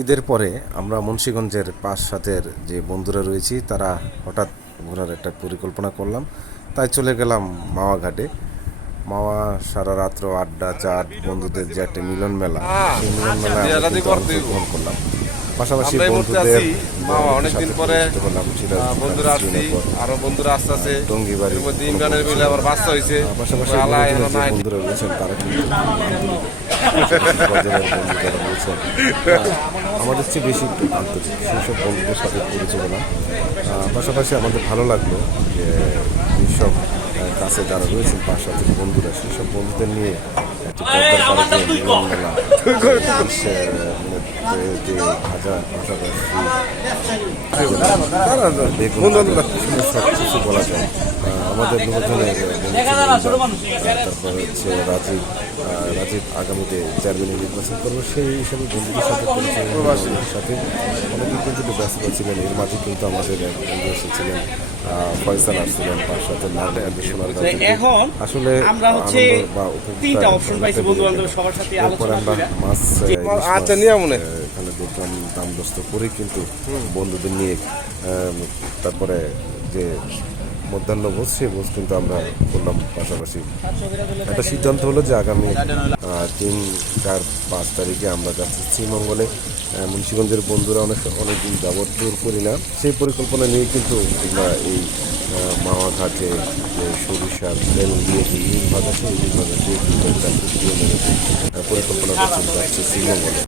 ঈদের পরে আমরা মুন্সিগঞ্জের পাঁচ সাথের যে বন্ধুরা রয়েছি তারা হঠাৎ ঘোরার একটা পরিকল্পনা করলাম, তাই চলে গেলাম মাওয়া ঘাটে। মাওয়া সারা রাত্র আড্ডা চাট বন্ধুদের যে একটা মিলন মেলা, সেই মিলন মেলায় আমরা কিন্তু অংশগ্রহণ করলাম। পাশাপাশি বন্ধুদের অনেকদিন পরে হলাম বন্ধুরা আসছি, আরো বন্ধুরা আস্তে আস্তে টঙ্গিবাড়ি ইমরানের মিলে আবার বাচ্চা হয়েছে। পাশাপাশি বন্ধুরা রয়েছেন তারা কিন্তু বন্ধুরা রয়েছেন আমাদের চেয়ে বেশি একটু আন্তরিক, সেই সব বন্ধুদের সাথে পরিচয় হলাম। পাশাপাশি আমাদের ভালো লাগলো যে এইসব কাছে যারা রয়েছেন পাশাপাশি বন্ধুরা, সেই সব বন্ধুদের নিয়ে একটি পর্দার পাড়ে যে মিলন মেলা, বিশ্বের যে ভাজা পাশাপাশি সব কিছু বলা যায়। আমাদের নূরজানের তারপর হচ্ছে রাজীব আগামীতে চেয়ারম্যানের নির্বাচন করবো, সেই হিসাবে বন্ধুদের সাথে পরিচয় সাথে অনেকে কিন্তু ব্যস্ত ছিলেন। এর মাঝে কিন্তু আমাদের এক বন্ধু এসেছিলেন, ফয়সাল আসছিলেন, তার সাথে আসলে আমরা হচ্ছে তিনটা অপশন পাইছি বন্ধু বান্ধব সবার সাথে আলোচনা করে মাছ এখানে দেখলাম দাম দস্ত করে কিন্তু বন্ধুদের নিয়ে তারপরে যে মধ্যাহ্নভোজ, সেই ভোজ কিন্তু আমরা করলাম। পাশাপাশি একটা সিদ্ধান্ত হলো যে আগামী 3, 4, 5 তারিখে আমরা যাচ্ছি শ্রীমঙ্গলে। মুন্সিগঞ্জের বন্ধুরা অনেকদিন যাবত ট্যুর করি না, সেই পরিকল্পনা নিয়ে কিন্তু আমরা এই মাওয়া ঘাটে যে সরিষার তেল দিয়ে যে ইলিশ ভাজা, সেই ইলিশ ভাজা দিয়ে কিন্তু একটা পরিকল্পনা করতে যাচ্ছি শ্রীমঙ্গলে।